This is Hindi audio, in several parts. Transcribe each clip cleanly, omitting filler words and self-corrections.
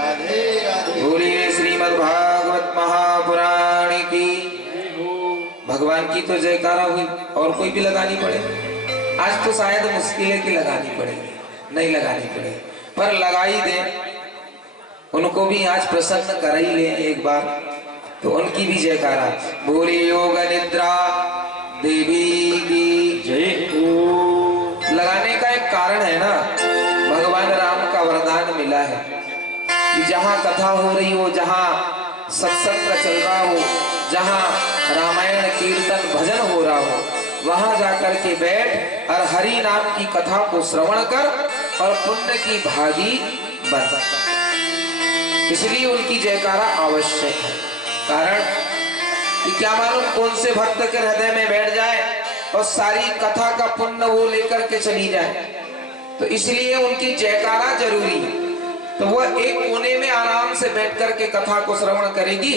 बोलिए श्रीमद् भागवत महापुराण की। भगवान की तो जयकारा हुई और कोई भी लगानी पड़े। आज तो शायद मुश्किल है कि लगानी पड़े, नहीं लगानी पड़े, पर लगाई दे, उनको भी आज प्रसन्न कर ही ले एक बार, तो उनकी भी जयकारा। बोलिए योग निद्रा देवी की जय। लगाने का एक कारण है ना, भगवान राम का वरदान मिला है कि जहाँ कथा हो रही हो, जहाँ सत्संग चल रहा हो, जहाँ रामायण कीर्तन भजन हो रहा हो, वहां जाकर के बैठ और हरि नाम की कथा को श्रवण कर और पुण्य की भागी बन। इसलिए उनकी जयकारा आवश्यक है। कारण कि क्या मालूम कौन से भक्त के हृदय में बैठ जाए और सारी कथा का पुण्य वो लेकर के चली जाए, तो इसलिए उनकी जयकारा जरूरी है। तो वह एक कोने में आराम से बैठ करके कथा को श्रवण करेगी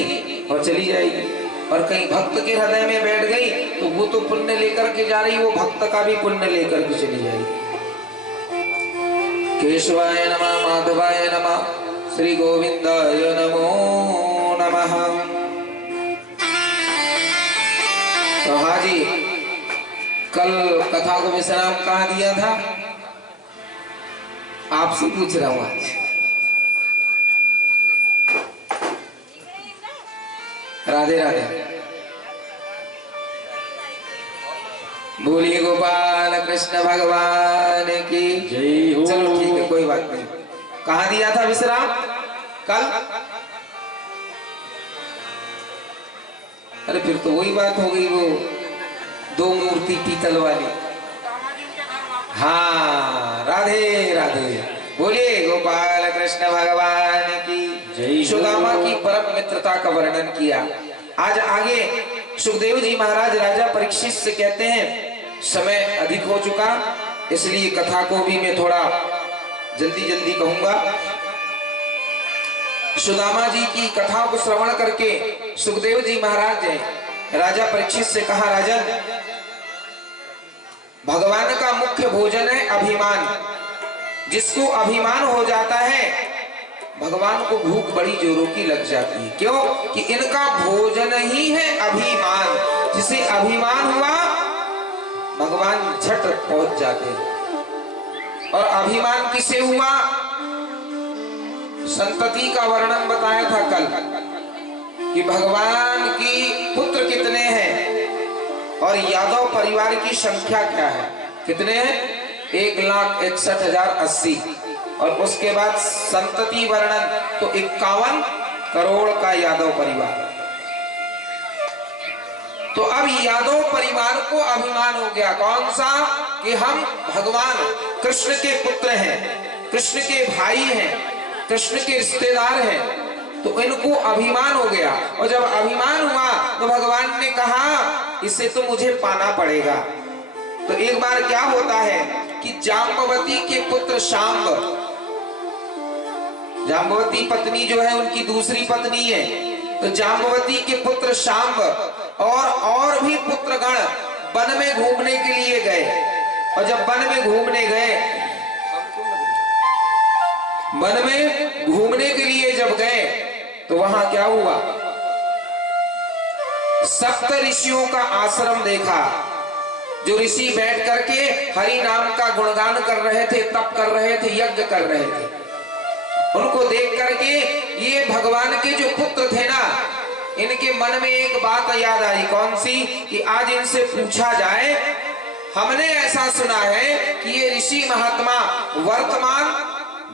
और चली जाएगी, और कहीं भक्त के हृदय में बैठ गई तो वो तो पुण्य लेकर के जा रही, वो भक्त का भी पुण्य लेकर के चली जाएगी। केशवाय नमः, माधवाय नमः, श्री गोविंदाय नमो नमः। तो हाँ जी, कल कथा को विश्राम कहाँ दिया था, आपसे पूछ रहा हूं आज। राधे राधे। बोलिए गोपाल कृष्ण भगवान की जय हो। चलो ठीक है, कोई बात नहीं। कहाँ दिया था विश्राम कल? अरे फिर तो वही बात हो गई, वो दो मूर्ति पीतल वाली। हाँ, राधे राधे। बोलिए गोपाल कृष्ण भगवान की जय। सुदामा की परम मित्रता का वर्णन किया। आज आगे सुखदेव जी महाराज राजा परीक्षित से कहते हैं समय अधिक हो चुका, इसलिए कथा को भी मैं थोड़ा जल्दी जल्दी कहूंगा। सुदामा जी की कथा को श्रवण करके सुखदेव जी महाराज ने राजा परीक्षित से कहा, राजन, भगवान का मुख्य भोजन है अभिमान। जिसको अभिमान हो जाता है, भगवान को भूख बड़ी जोरों की लग जाती है। क्यों? कि इनका भोजन ही है अभिमान। जिसे अभिमान हुआ, भगवान झट पहुंच जाते हैं। और अभिमान किसे हुआ? संतति का वर्णन बताया था कल कि भगवान की पुत्र कितने हैं और यादव परिवार की संख्या क्या है, कितने हैं? 1,61,080। और उसके बाद संतति वर्णन तो 51 करोड़ का यादव परिवार। तो अब यादव परिवार को अभिमान हो गया, कौन सा? कि हम भगवान कृष्ण के पुत्र हैं, कृष्ण के भाई हैं, कृष्ण के रिश्तेदार हैं। तो इनको अभिमान हो गया, और जब अभिमान हुआ तो भगवान ने कहा इसे तो मुझे पाना पड़ेगा। तो एक बार क्या होता है कि जाम्बवती के पुत्र शांब, जाम्बवती पत्नी जो है उनकी दूसरी पत्नी है, तो जाम्बवती के पुत्र शांब और भी पुत्रगण वन में घूमने के लिए गए। और जब वन में घूमने गए, वन में घूमने के लिए जब गए तो वहां क्या हुआ? सप्त ऋषियों का आश्रम देखा, जो ऋषि बैठ करके हरि नाम का गुणगान कर रहे थे, तप कर रहे थे, यज्ञ कर रहे थे। उनको देख करके ये भगवान के जो पुत्र थे ना, इनके मन में एक बात याद आई। कौन सी? कि आज इनसे पूछा जाए, हमने ऐसा सुना है कि ये ऋषि महात्मा वर्तमान,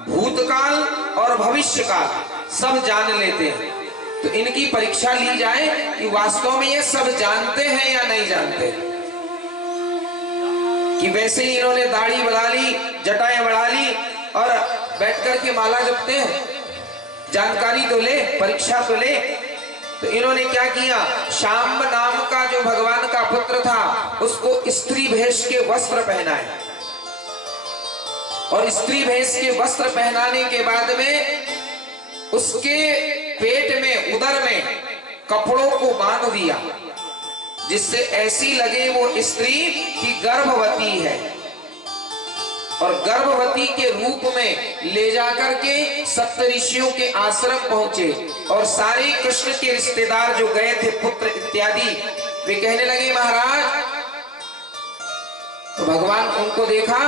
भूतकाल और भविष्य काल सब जान लेते हैं। तो इनकी परीक्षा ली जाए कि वास्तव में ये सब जानते हैं या नहीं जानते। कि वैसे ही इन्होंने दाढ़ी बढ़ा ली, जटाएं बढ़ा ली और बैठ करके माला जपते हैं, जानकारी तो ले, परीक्षा तो ले। तो इन्होंने क्या किया? शांब नाम का जो भगवान का पुत्र था, उसको स्त्री भेष के वस्त्र पहनाए, और स्त्री भेष के वस्त्र पहनाने के बाद में उसके पेट में, उदर में कपड़ों को बांध दिया, जिससे ऐसी लगे वो स्त्री कि गर्भवती है। और गर्भवती के रूप में ले जाकर के सप्तऋषियों के आश्रम पहुंचे और सारे कृष्ण के रिश्तेदार जो गए थे पुत्र इत्यादि, वे कहने लगे महाराज। तो भगवान उनको देखा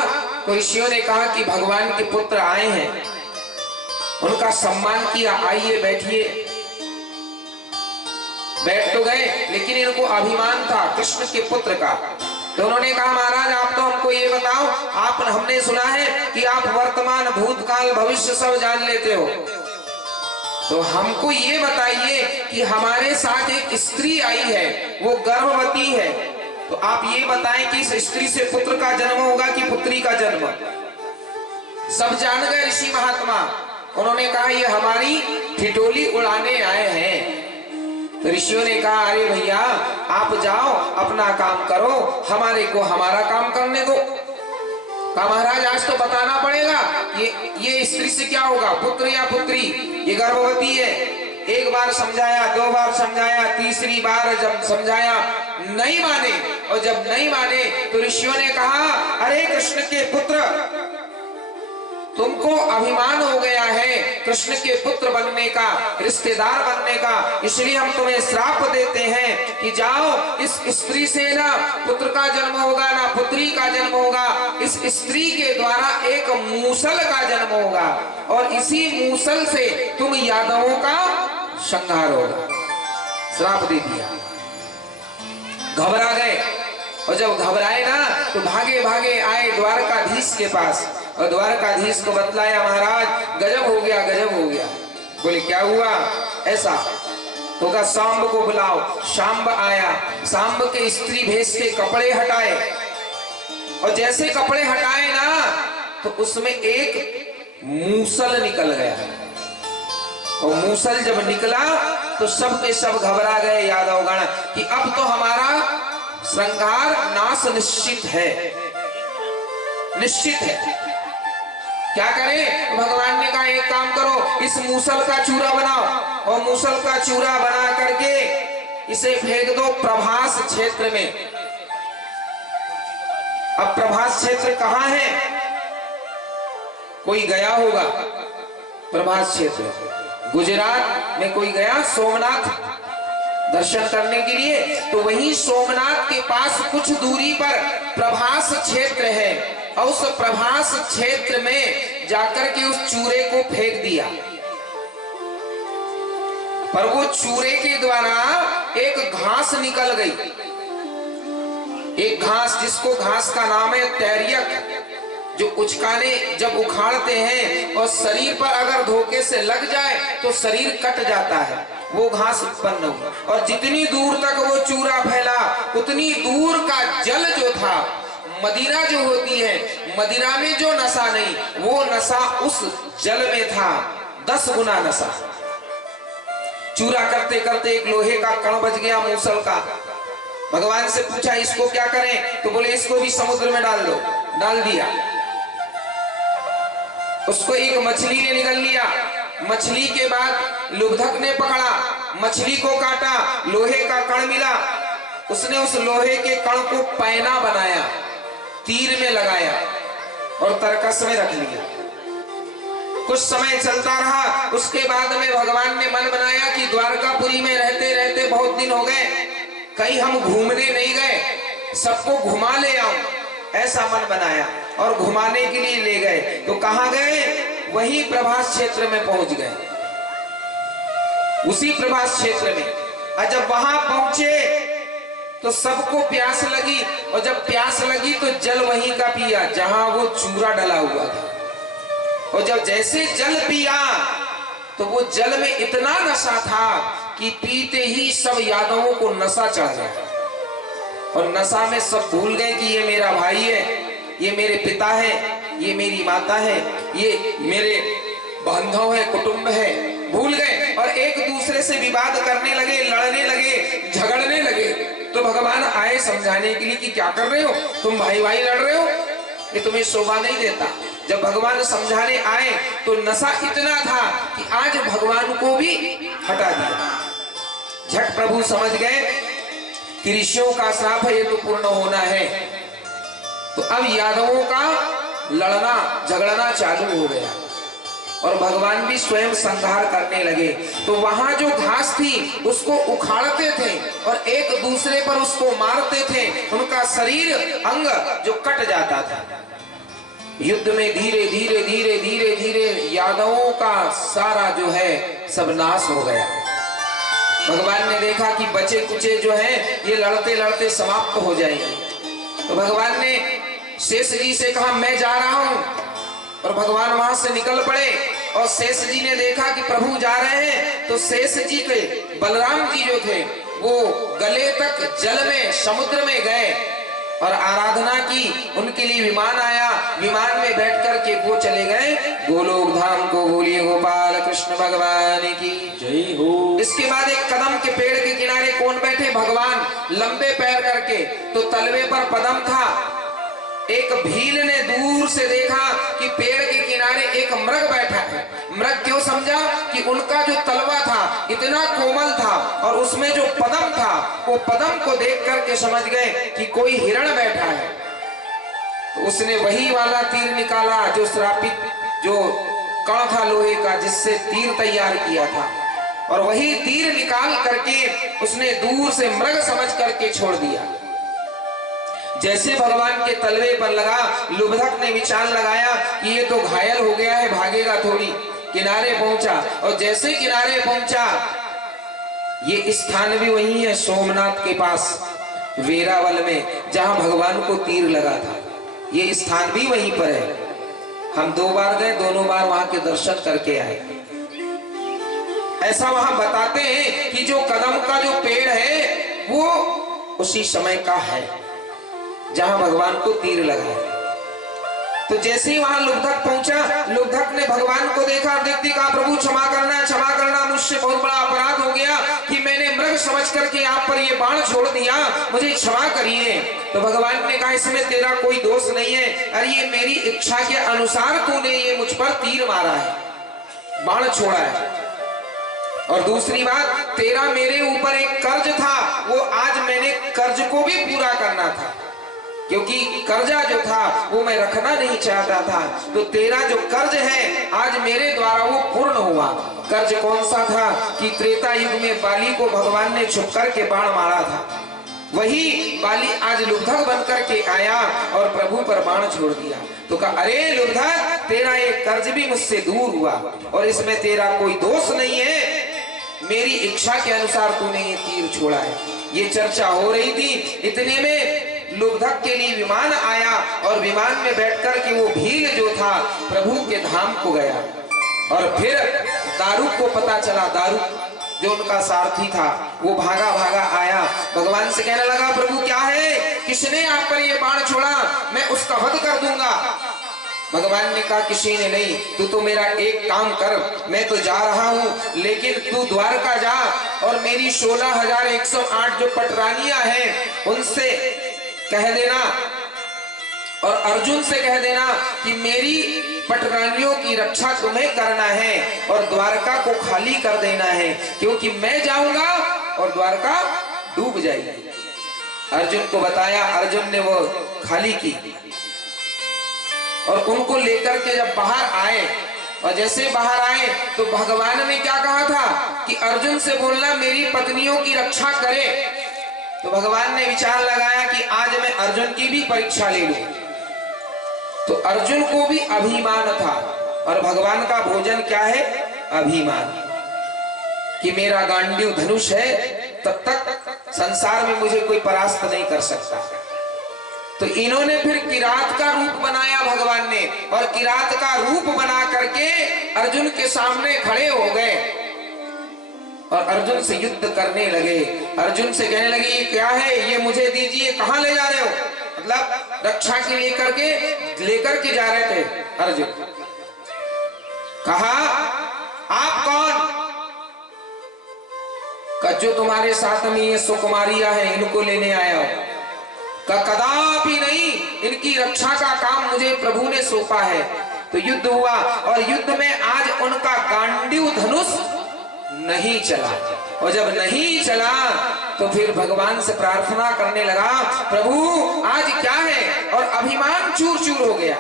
तो ऋषियों ने कहा कि भगवान के पुत्र आए हैं, उनका सम्मान किया, आइए बैठिए। बैठ तो गए, लेकिन इनको अभिमान था कृष्ण के पुत्र का। तो उन्होंने कहा महाराज आप तो हमको ये बताओ, आप हमने सुना है कि आप वर्तमान भूतकाल भविष्य सब जान लेते हो, तो हमको ये बताइए कि हमारे साथ एक स्त्री आई है, वो गर्भवती है, तो आप ये बताएं कि इस स्त्री से पुत्र का जन्म होगा कि पुत्री का जन्म। सब जान गए ऋषि महात्मा। उन्होंने कहा ये हमारी ठिठोली उड़ाने आए हैं। तो ऋषियों ने कहा अरे भैया आप जाओ अपना काम करो, हमारे को हमारा काम करने दो। कहा महाराज आज तो बताना पड़ेगा ये स्त्री से क्या होगा, पुत्र या पुत्री, ये गर्भवती है। एक बार समझाया, दो बार समझाया, तीसरी बार जब समझाया नहीं माने, और जब नहीं माने तो ऋषियों ने कहा अरे कृष्ण के पुत्र, तुमको अभिमान हो गया है कृष्ण के पुत्र बनने का, रिश्तेदार बनने का, इसलिए हम तुम्हें श्राप देते हैं कि जाओ इस स्त्री से ना पुत्र का जन्म होगा ना पुत्री का जन्म होगा, इस स्त्री के द्वारा एक मूसल का जन्म होगा और इसी मूसल से तुम यादवों का संहार होगा। श्राप दे दिया। घबरा गए, और जब घबराए ना तो भागे भागे आए द्वारकाधीश के पास, और द्वारकाधीश को बतलाया महाराज गजब हो गया, गजब हो गया। बोले क्या हुआ? ऐसा तो कहा सांब को बुलाओ। सांब आया, सांब के स्त्री भेष के कपड़े हटाए, और जैसे कपड़े हटाए ना तो उसमें एक मूसल निकल गया, और मूसल जब निकला तो सब के सब घबरा गए यादवगण कि अब तो हमारा श्रृंगार नाश निश्चित है, निश्चित है। क्या करें? भगवान ने कहा एक काम करो, इस मूसल का चूरा बनाओ, और मूसल का चूरा बना करके इसे फेंक दो प्रभास क्षेत्र में। अब प्रभास क्षेत्र कहां है? कोई गया होगा प्रभास क्षेत्र, गुजरात में कोई गया सोमनाथ दर्शन करने के लिए, तो वहीं सोमनाथ के पास कुछ दूरी पर प्रभास क्षेत्र है, और उस प्रभास क्षेत्र में जाकर के उस चूरे को फेंक दिया। पर वो चूरे के द्वारा एक घास निकल गई, एक घास जिसको घास का नाम है तैरियक, जो उचकाने जब उखाड़ते हैं और शरीर पर अगर धोखे से लग जाए तो शरीर कट जाता है, वो घास उत्पन्न हुई। और जितनी दूर तक वो चूरा फैला उतनी दूर का जल जो था, मदिरा जो होती है, मदिरा में जो नशा नहीं, वो नशा उस जल में था 10 गुना नशा। चूरा करते करते एक लोहे का कण बच गया मूसल का। भगवान से पूछा इसको क्या करें? तो बोले इसको भी समुद्र में डाल दो। डाल दिया। उसको एक मछली ने निगल लिया। मछली के बाद लुब्धक ने पकड़ा, मछली को काटा, लोहे का कण मिला, उसने उस लोहे के कण को पैना बनाया, तीर में लगाया और तरकस में रख लिया। कुछ समय चलता रहा। उसके बाद में भगवान ने मन बनाया कि द्वारकापुरी में रहते रहते बहुत दिन हो गए, कहीं हम घूमने नहीं गए, सबको घुमा ले आऊं, ऐसा मन बनाया और घुमाने के लिए ले गए। तो कहां गए? वही प्रभास क्षेत्र में पहुंच गए, उसी प्रभास क्षेत्र में। और जब वहां पहुंचे तो सबको प्यास लगी, और जब प्यास लगी तो जल वहीं का पिया जहां वो चूरा डला हुआ था। और जब जैसे जल पिया तो वो जल में इतना नशा था कि पीते ही सब यादवों को नशा चढ़ गया, और नशा में सब भूल गए कि ये मेरा भाई है, ये मेरे पिता है, ये मेरी माता है, ये मेरे बांधव है, कुटुंब है, भूल गए और एक दूसरे से विवाद करने लगे, लड़ने लगे, झगड़ने लगे। तो भगवान आए समझाने के लिए कि क्या कर रहे हो, तुम भाई भाई लड़ रहे हो, ये तुम्हें शोभा नहीं देता। जब भगवान समझाने आए तो नशा इतना था कि आज भगवान को भी हटा दिया। झट प्रभु समझ गए कि ऋषियों का श्राप है, ये तो पूर्ण होना है। तो अब यादवों का लड़ना झगड़ना चालू हो गया और भगवान भी स्वयं संहार करने लगे। तो वहां जो घास थी उसको उखाड़ते थे और एक दूसरे पर उसको मारते थे, उनका शरीर अंग जो कट जाता था। युद्ध में धीरे धीरे धीरे धीरे धीरे यादवों का सारा जो है सब नाश हो गया। भगवान ने देखा कि बचे कुचे जो हैं ये लड़ते लड़ते समाप्त हो जाएंगे, तो भगवान ने शेष जी से कहा मैं जा रहा हूं, और भगवान वहां से निकल पड़े। और शेष जी ने देखा कि प्रभु जा रहे हैं, तो शेष जी के बलराम जी जो थे वो गले तक जल में समुद्र में गए और आराधना की। उनके लिए विमान आया, विमान में बैठ कर के वो चले गए गोलोक धाम को। बोलिए गोपाल कृष्ण भगवान की जय हो। इसके बाद एक कदम के पेड़ के किनारे कौन बैठे? भगवान लंबे पैर करके, तो तलवे पर पदम था। एक भील ने दूर से देखा कि पेड़ के किनारे एक मृग बैठा है। मृग क्यों समझा? कि उनका जो तलवा था इतना कोमल था और उसमें जो पदम था वो पदम को देख करके समझ गए कि कोई हिरण बैठा है। तो उसने वही वाला तीर निकाला जो श्रापित जो कण था लोहे का, जिससे तीर तैयार किया था, और वही तीर निकाल करके उसने दूर से मृग समझ करके छोड़ दिया। जैसे भगवान के तलवे पर लगा, लुब्धक ने विचार लगाया कि ये तो घायल हो गया है, भागेगा थोड़ी। किनारे पहुंचा, और जैसे किनारे पहुंचा, ये स्थान भी वही है सोमनाथ के पास वेरावल में, जहां भगवान को तीर लगा था। ये स्थान भी वहीं पर है। हम 2 बार गए, दोनों बार वहां के दर्शन करके आए। ऐसा वहां बताते हैं कि जो कदम का जो पेड़ है वो उसी समय का है जहां भगवान को तीर लगा है। तो जैसे ही वहां लुब्धक पहुंचा, लुब्धक ने भगवान को देखा, देखते कहा प्रभु क्षमा करना, मुझसे बहुत बड़ा अपराध हो गया कि मैंने मृग समझ करके आप पर ये बाण छोड़ दिया, मुझे क्षमा करिए। तो भगवान ने कहा इसमें तेरा कोई दोष नहीं है, अरे ये मेरी इच्छा के अनुसार तूने ये मुझ पर तीर मारा है, बाण छोड़ा है। और दूसरी बात, तेरा मेरे ऊपर एक कर्ज था, वो आज मैंने कर्ज को भी पूरा करना था, क्योंकि कर्जा जो था वो मैं रखना नहीं चाहता था। तो तेरा जो कर्ज है आज मेरे द्वारा वो पूर्ण हुआ। कर्ज कौन सा था? कि त्रेता युग में बाली को भगवान ने छुप करके बाण मारा था, वही बाली आज लुब्धक बन करके आया और प्रभु पर बाण छोड़ दिया। तो कहा अरे लुब्धक, तेरा ये कर्ज भी मुझसे दूर हुआ और इसमें तेरा कोई दोष नहीं है, मेरी इच्छा के अनुसार तूने ये तीर छोड़ा है। ये चर्चा हो रही थी, इतने में लुब्धक के लिए विमान आया और विमान में बैठकर के वो भील जो था प्रभु के धाम को गया। और फिर दारुक को पता चला, दारुक जो उनका सारथी था वो भागा भागा आया, भगवान से कहने लगा प्रभु क्या है, किसने आप पर ये बाण छोड़ा, मैं उसका वध कर दूंगा। भगवान ने कहा किसी ने नहीं, तू तो मेरा एक काम कर, मैं तो जा रहा हूँ लेकिन तू द्वारका जा और मेरी 16,108 जो पटरानियां हैं उनसे कह देना और अर्जुन से कह देना कि मेरी पटरानियों की रक्षा तुम्हें करना है और द्वारका को खाली कर देना है, क्योंकि मैं जाऊंगा और द्वारका डूब जाएगी। अर्जुन को बताया, अर्जुन ने वो खाली की और उनको लेकर के जब बाहर आए, और जैसे बाहर आए तो भगवान ने क्या कहा था कि अर्जुन से बोलना मेरी पत्नियों की रक्षा करे। तो भगवान ने विचार लगाया कि आज मैं अर्जुन की भी परीक्षा ले लूं। तो अर्जुन को भी अभिमान था, और भगवान का भोजन क्या है? अभिमान, कि मेरा गांडीव धनुष है, तब तक संसार में मुझे कोई परास्त नहीं कर सकता। तो इन्होंने फिर किरात का रूप बनाया भगवान ने, और किरात का रूप बना करके अर्जुन के सामने खड़े हो गए और अर्जुन से युद्ध करने लगे। अर्जुन से कहने लगे ये क्या है, ये मुझे दीजिए, कहां ले जा रहे हो? मतलब रक्षा के लेकर के जा रहे थे अर्जुन। कहा आप कौन? का जो तुम्हारे साथ में ये सुकुमारियां हैं इनको लेने आया हो। का कदापि नहीं, इनकी रक्षा का काम मुझे प्रभु ने सौंपा है। तो युद्ध हुआ और युद्ध में आज उनका गांडीव धनुष नहीं चला, और जब नहीं चला तो फिर भगवान से प्रार्थना करने लगा प्रभु आज क्या है, और अभिमान चूर चूर हो गया।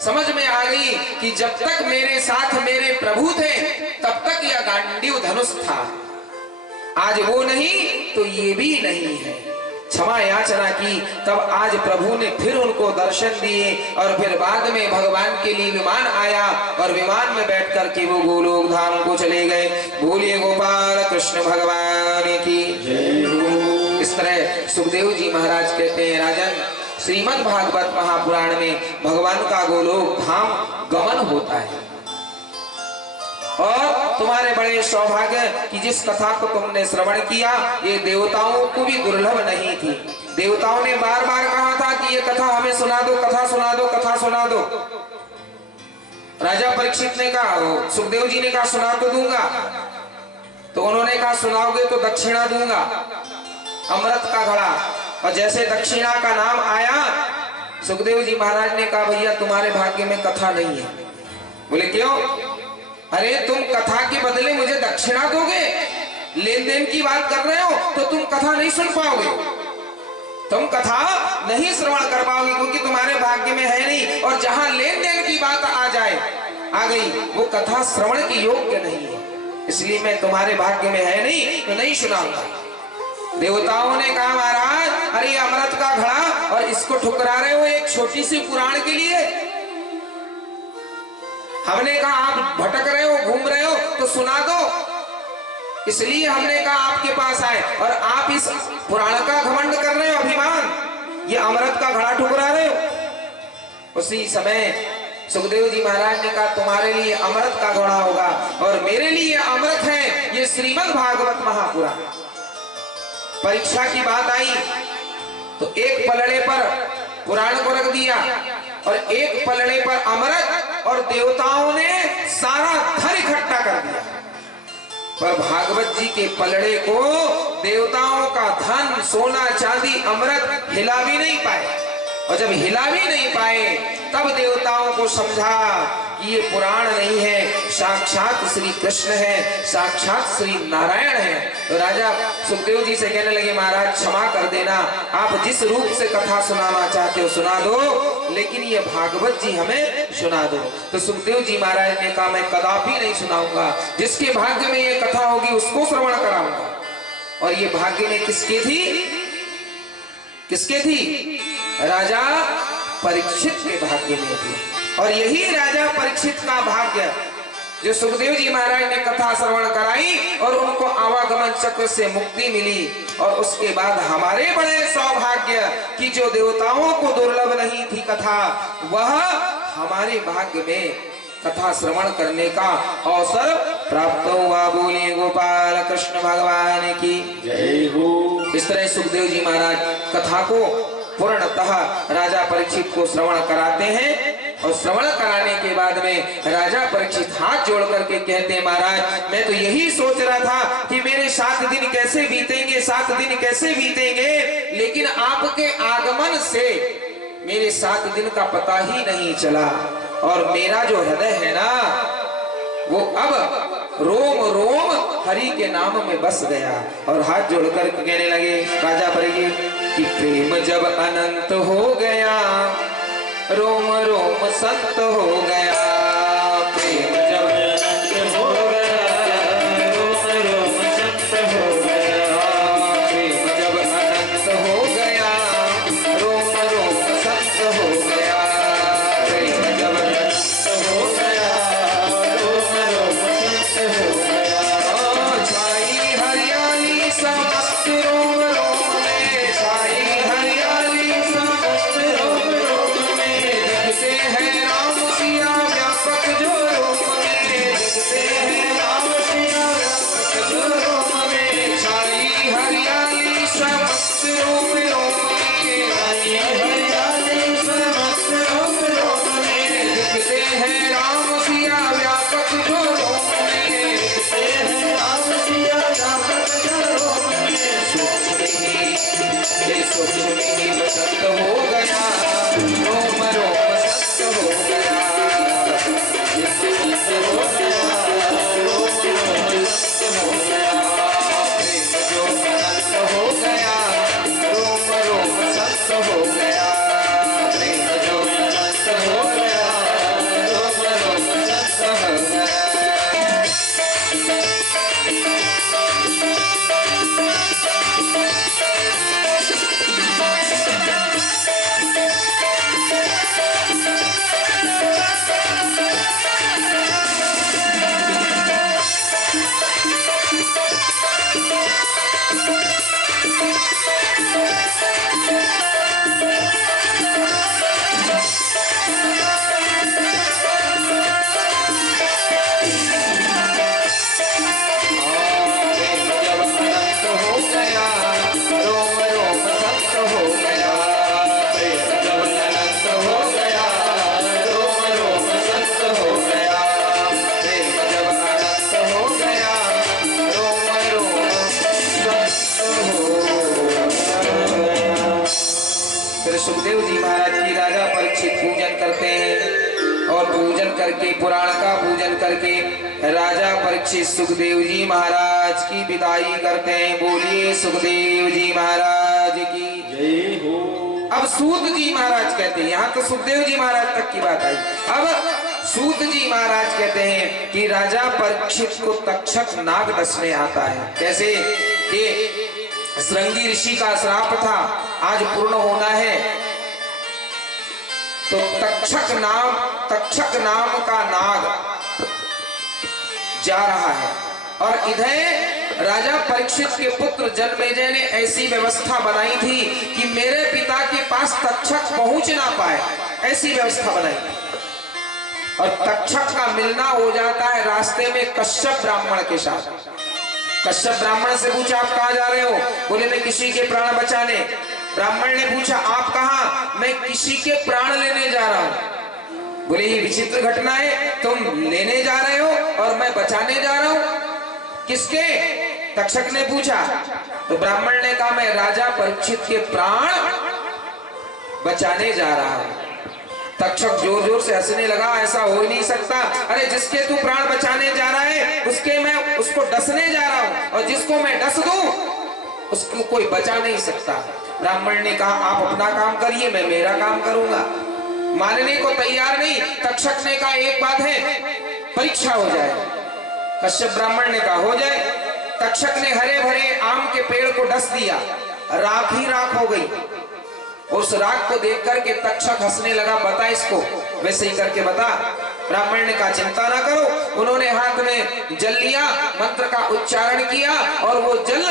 समझ में आ गई कि जब तक मेरे साथ मेरे प्रभु थे तब तक यह गांडीव धनुष था, आज वो नहीं तो ये भी नहीं है। क्षमा याचना की, तब आज प्रभु ने फिर उनको दर्शन दिए और फिर बाद में भगवान के लिए विमान आया और विमान में बैठ करके वो गोलोक धाम को चले गए। बोलिए गोपाल कृष्ण भगवान की जय हो। इस तरह सुखदेव जी महाराज कहते हैं, राजन श्रीमद् भागवत महापुराण में भगवान का गोलोक धाम गमन होता है और तुम्हारे बड़े सौभाग्य कि जिस कथा को तुमने श्रवण किया ये देवताओं को भी दुर्लभ नहीं थी। देवताओं ने बार बार कहा था कि ये कथा हमें सुना दो, कथा सुना दो, कथा सुना दो। राजा परीक्षित ने कहा, सुखदेव जी ने कहा सुना तो दूंगा, तो उन्होंने कहा सुनाओगे तो दक्षिणा दूंगा, अमृत का घड़ा। और जैसे दक्षिणा का नाम आया, सुखदेव जी महाराज ने कहा भैया तुम्हारे भाग्य में कथा नहीं है। बोले क्यों? अरे तुम कथा के बदले मुझे दक्षिणा दोगे, लेन देन की बात कर रहे हो तो तुम कथा नहीं सुन पाओगे, तुम कथा नहीं श्रवण कर पाओगे क्योंकि तुम्हारे भाग्य में है नहीं। और जहां लेन देन की बात आ गई वो कथा श्रवण की योग्य नहीं है, इसलिए मैं तुम्हारे भाग्य में है नहीं तो नहीं सुनाऊंगा। देवताओं ने कहा महाराज अरे अमृत का घड़ा और इसको ठुकरा रहे हो एक छोटी सी पुराण के लिए। हमने कहा आप भटक रहे हो, घूम रहे हो तो सुना दो, इसलिए हमने कहा आपके पास आए और आप इस पुराण का घमंड कर रहे हो, अभिमान, ये अमृत का घड़ा ठुकरा रहे हो। उसी समय सुखदेव जी महाराज ने कहा तुम्हारे लिए अमृत का घड़ा होगा और मेरे लिए अमृत है ये श्रीमद् भागवत महापुराण। परीक्षा की बात आई तो एक पलड़े पर पुराण को रख दिया और एक पलड़े पर अमृत और देवताओं ने सारा धन इकट्ठा कर दिया, पर भागवत जी के पलड़े को देवताओं का धन सोना चांदी अमृत हिला भी नहीं पाए। और जब हिला भी नहीं पाए तब देवताओं को समझा कि ये पुराण नहीं है, साक्षात श्री कृष्ण है, साक्षात श्री नारायण है। तो राजा सुखदेव जी से कहने लगे महाराज क्षमा कर देना, आप जिस रूप से कथा सुनाना चाहते हो सुना दो, लेकिन ये भागवत जी हमें सुना दो। तो सुखदेव जी महाराज ने कहा मैं कदापि नहीं सुनाऊंगा, जिसके भाग्य में ये कथा होगी उसको श्रवण कराऊंगा। और ये भाग्य में किसके थी? किसके थी? राजा परीक्षित के भाग्य में थी। और यही राजा परीक्षित का भाग्य जो सुखदेव जी महाराज ने कथा श्रवण कराई और उनको आवागमन चक्र से मुक्ति मिली। और उसके बाद हमारे बड़े सौभाग्य कि जो देवताओं को दुर्लभ नहीं थी कथा, वह हमारे भाग्य में कथा श्रवण करने का अवसर प्राप्त हुआ। बोलिए गोपाल कृष्ण भगवान की जय हो। इस तरह सुखदेव जी महाराज कथा को पूर्णतः राजा परीक्षित को श्रवण कराते हैं और श्रवण कराने के बाद में राजा परीक्षित हाथ जोड़ करके कहते हैं महाराज मैं तो यही सोच रहा था कि मेरे 7 दिन कैसे बीतेंगे, 7 दिन कैसे बीतेंगे, लेकिन आपके आगमन से मेरे 7 दिन का पता ही नहीं चला। और मेरा जो हृदय है ना वो अब रोम रोम हरि के नाम में बस गया। और हाथ जोड़कर कहने लगे राजा परीक्षित कि प्रेम जब अनंत हो गया, रोम रोम संत हो गया। प्रेम जब अनंत हो गया, रोम रोम संत हो गया। प्रेम जब अनंत हो गया, रोम रोम संत हो गया। प्रेम जब अनंत हो गया, रोम रोम संत हो गया। छाई हरियाली समस्त रोम रोम में, छाई हरियाली समस्त रोम रोम में, जगते हैं राम सिया व्यापक जो रोम पुराण का पूजन करके राजा परीक्षित सुखदेव जी महाराज की विदाई करते हैं। बोलिए सुखदेव जी महाराज की जय हो। अब सूत जी महाराज कहते हैं, यहाँ तो सुखदेव जी महाराज तक की बात आई, अब सूत जी महाराज कहते हैं कि राजा परीक्षित को तक्षक नाग डसने आता है। कैसे कि श्रृंगी ऋषि का श्राप था, आज पूर्ण होना है, तो तक्षक नाम का नाग जा रहा है। और इधर राजा परीक्षित के पुत्र जन्मेजय ने ऐसी व्यवस्था बनाई थी कि मेरे पिता के पास तक्षक पहुंच ना पाए, ऐसी व्यवस्था बनाई थी। और तक्षक का मिलना हो जाता है रास्ते में कश्यप ब्राह्मण के साथ। कश्यप ब्राह्मण से पूछा आप कहाँ जा रहे हो? बोले मैं किसी के प्राण बचाने। ब्राह्मण ने पूछा आप कहाँ? मैं किसी के प्राण लेने जा रहा हूँ। बोले ये विचित्र घटना है, तुम लेने जा रहे हो और मैं बचाने जा रहा हूँ, किसके? तक्षक ने पूछा। तो ब्राह्मण ने कहा मैं राजा परीक्षित के प्राण बचाने जा रहा हूँ। तक्षक जोर जोर से हंसने लगा, ऐसा हो ही नहीं सकता, अरे जिसके तू प्राण बचाने जा रहा है उसके मैं उसको डसने जा रहा हूँ, और जिसको मैं डस दूं उसको कोई बचा नहीं सकता। ब्राह्मण ने कहा आप अपना काम करिए, मैं मेरा काम करूंगा। मानने को तैयार नहीं। तक्षक ने कहा एक बात है, परीक्षा हो जाए। कश्यप ब्राह्मण ने कहा हो जाए। तक्षक ने हरे भरे आम के पेड़ को डस दिया, राख ही राख हो गई। उस राख को देख करके तक्षक हंसने लगा, बता इसको, वैसे ही करके बता। ब्राह्मण ने कहा चिंता ना करो। उन्होंने हाथ में जल लिया, मंत्र का उच्चारण किया और वो जल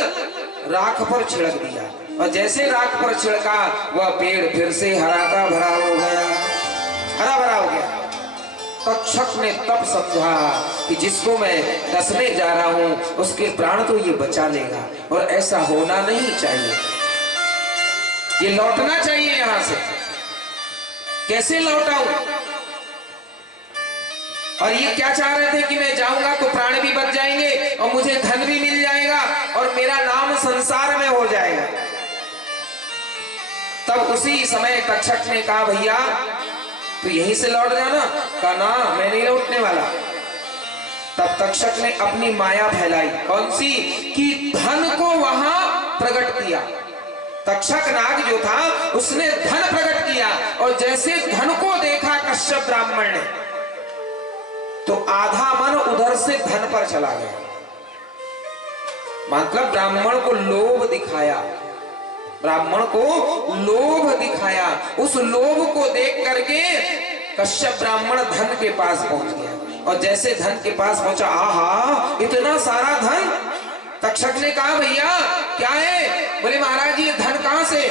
राख पर छिड़क दिया, और जैसे राख पर छिड़का वह पेड़ फिर से हरा का भरा हो गया, हरा भरा हो गया। तक्षक ने तब समझा कि जिसको मैं डसने जा रहा हूं उसके प्राण तो ये बचा लेगा, और ऐसा होना नहीं चाहिए, ये लौटना चाहिए यहां से। कैसे लौटाऊं? और ये क्या चाह रहे थे कि मैं जाऊंगा तो प्राण भी बच जाएंगे और मुझे धन भी मिल जाएगा और मेरा नाम संसार में हो जाएगा। तब उसी समय तक्षक ने कहा भैया तो यहीं से लौट जाना। कहा ना मैं नहीं लौटने वाला। तब तक्षक ने अपनी माया फैलाई, कौन सी? कि धन को वहां प्रकट किया। तक्षक नाग जो था उसने धन प्रकट किया, और जैसे धन को देखा कश्यप ब्राह्मण ने तो आधा मन उधर से धन पर चला गया। मतलब ब्राह्मण को लोभ दिखाया, ब्राह्मण को लोभ दिखाया। उस लोभ को देख करके कश्यप ब्राह्मण धन के पास पहुंच गया, और जैसे धन के पास पहुंचा, आहा इतना सारा धन। तक्षक ने कहा भैया क्या है? बोले महाराज ये धन कहां से?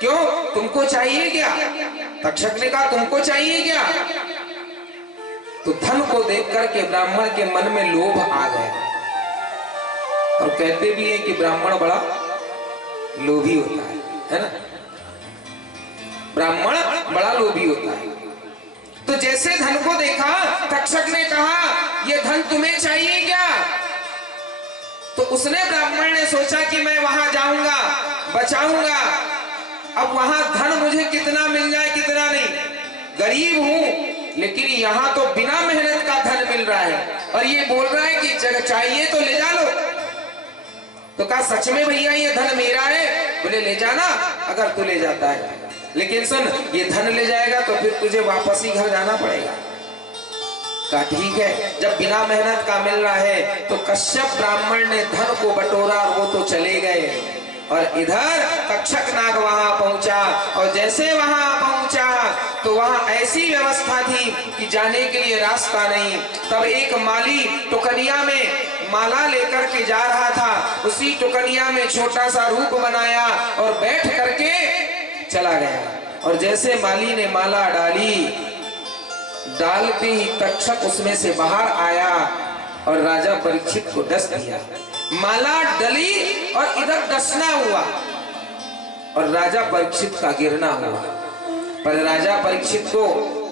क्यों तुमको चाहिए क्या? तक्षक ने कहा तुमको चाहिए क्या? तो धन को देख करके ब्राह्मण के मन में लोभ आ गया। और कहते भी हैं कि ब्राह्मण बड़ा लोभी होता है ना? ब्राह्मण बड़ा लोभी होता है। तो जैसे धन को देखा तक्षक ने कहा ये धन तुम्हें चाहिए क्या? तो उसने ब्राह्मण ने सोचा कि मैं वहां जाऊंगा, बचाऊंगा, अब वहां धन मुझे कितना मिल जाए कितना नहीं, गरीब हूं लेकिन यहाँ तो बिना मेहनत का धन मिल रहा है, और ये बोल रहा है कि जगह चाहिए तो ले जा लो। तो कहा सच में भैया ये धन मेरा है? बोले ले जाना अगर तू ले जाता है, लेकिन सुन ये धन ले जाएगा तो फिर तुझे वापस ही घर जाना पड़ेगा। कहा ठीक है, जब बिना मेहनत का मिल रहा है। तो कश्यप ब्राह्मण ने धन को बटोरा और वो तो चले गए, और इधर तक्षक नाग वहां पहुंचा, और जैसे वहां पहुंचा तो वहां ऐसी व्यवस्था थी कि जाने के लिए रास्ता नहीं। तब एक माली टुकनिया में माला लेकर के जा रहा था, उसी टुकनिया में छोटा सा रूप बनाया और बैठ करके चला गया। और जैसे माली ने माला डालते ही तक्षक उसमें से बाहर आया और राजा परीक्षित को डस दिया। माला डली और इधर डसना हुआ और राजा परीक्षित का गिरना हुआ। पर राजा परीक्षित को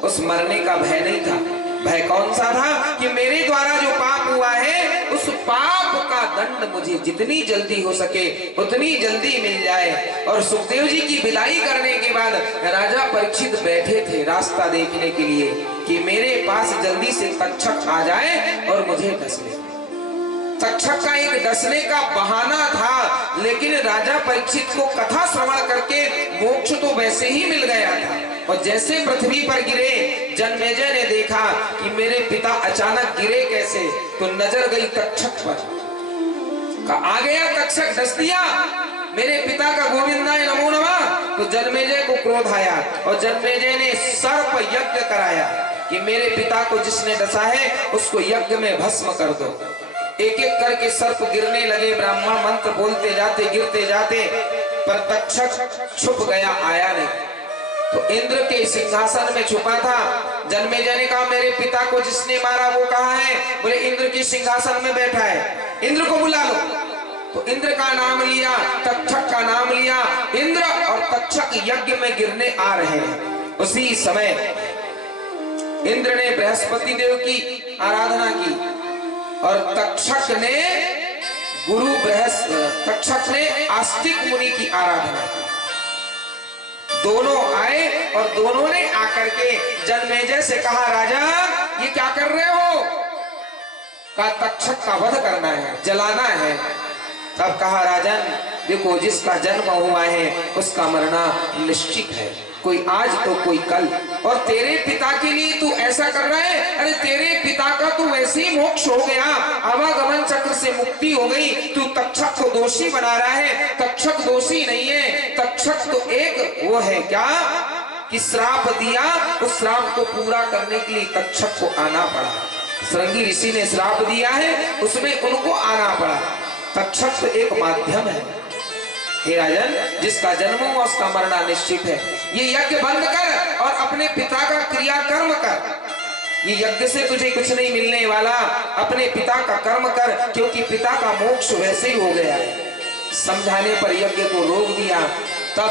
उस मरने का भय नहीं था। भय कौन सा था? कि मेरे द्वारा जो पाप हुआ है उस पाप का दंड मुझे जितनी जल्दी हो सके उतनी जल्दी मिल जाए। और सुखदेव जी की विदाई करने के बाद राजा परीक्षित बैठे थे रास्ता देखने के लिए कि मेरे पास जल्दी से तक्षक आ जाए और मुझे डस ले। तक्षक का एक डसने का बहाना था, लेकिन राजा परीक्षित को कथा श्रवण करके मोक्ष तो वैसे ही मिल गया था। और जैसे पृथ्वी पर गिरे, जन्मेजय ने देखा कि मेरे पिता अचानक गिरे कैसे, तो नजर गई तक्षक पर। आ गया तक्षक, डस दिया मेरे पिता का गोविंदाय नमो नमः। तो जन्मेजय को क्रोध आया और जन्मेजय ने सर्प यज्ञ कराया कि मेरे पिता को जिसने डसा है उसको यज्ञ में भस्म कर दो। एक एक करके सर्प गिरने लगे, ब्राह्मण मंत्र बोलते जाते गिरते जाते, पर तक्षक छुप गया, आया नहीं। तो इंद्र के सिंहासन में छुपा था। जन्मेजय ने कहा मेरे पिता को जिसने मारा वो कहाँ है? बोले इंद्र के सिंहासन में बैठा है, इंद्र को बुला लो। तो इंद्र का नाम लिया, तक्षक का नाम लिया। इंद्र और तक्षक यज्ञ में गिरने आ रहे हैं। उसी समय इंद्र ने बृहस्पति देव की आराधना की और तक्षक ने तक्षक ने आस्तिक मुनि की आराधना की। दोनों आए और दोनों ने आकर के जन्मेजय से कहा राजा ये क्या कर रहे हो? कहा तक्षक का वध करना है, जलाना है। तब कहा राजन देखो जिसका जन्म हुआ है उसका मरना निश्चित है, कोई आज तो कोई कल। और तेरे पिता के लिए तू ऐसा कर रहा है? अरे तेरे पिता का तो वैसे ही मोक्ष हो गया, आवागमन चक्र से मुक्ति हो गई, तू तक्षक को दोषी बना रहा है। तक्षक दोषी नहीं है, तक्षक तो एक वो है क्या कि श्राप दिया, उस श्राप को पूरा करने के लिए तक्षक को आना पड़ा। श्रृंगी ऋषि ने श्राप दिया है, उसमें उनको आना पड़ा। तक्षक तो एक माध्यम है। हे राजन जिसका जन्म हुआ उसका मरना निश्चित है। ये यज्ञ बंद कर और अपने पिता का क्रियाकर्म कर। ये यज्ञ से तुझे कुछ नहीं मिलने वाला, अपने पिता का कर्म कर, क्योंकि पिता का मोक्ष वैसे ही हो गया है। समझाने पर यज्ञ को रोक दिया। तब